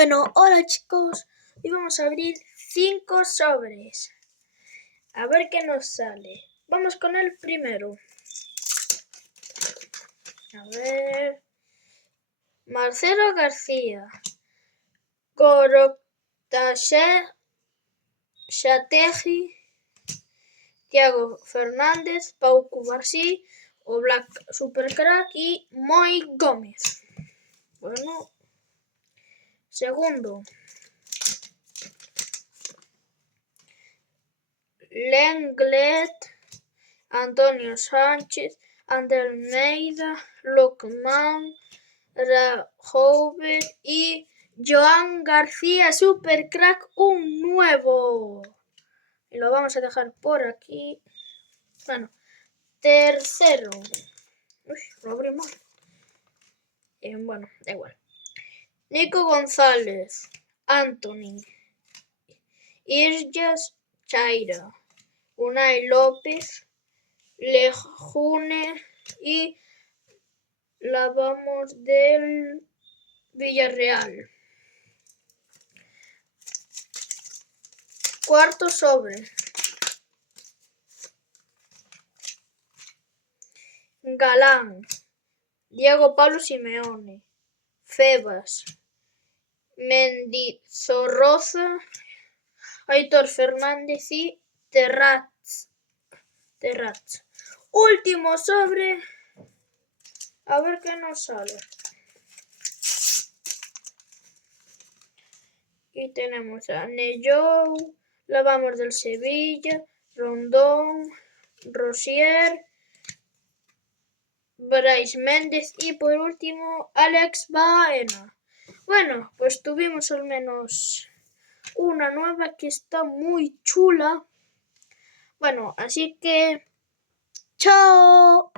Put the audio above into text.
Bueno, hola chicos, hoy vamos a abrir 5 sobres. A ver qué nos sale. Vamos con el primero. A ver. Marcelo García. Goroktasegui. Thiago Fernández. Pau Cubarsí. Oblak Supercrack y Moi Gómez. Bueno. Segundo. Lenglet, Antonio Sánchez, Ander Almeida, Lockman, Rajover y Joan García Supercrack, un nuevo. Y lo vamos a dejar por aquí. Bueno, tercero. Uy, lo abrí mal. Bueno, da igual. Nico González, Anthony, Irjas Chaira, Unai López, Lejune y la vamos del Villarreal. Cuarto sobre. Galán, Diego Pablo Simeone, Febas, Mendizorroza, Aitor Fernández y Terrats. Último sobre. A ver qué nos sale. Y tenemos a Neyou, la vamos del Sevilla, Rondón, Rosier, Brais Méndez y por último Alex Baena. Bueno, pues tuvimos al menos una nueva que está muy chula. Bueno, así que ¡chao!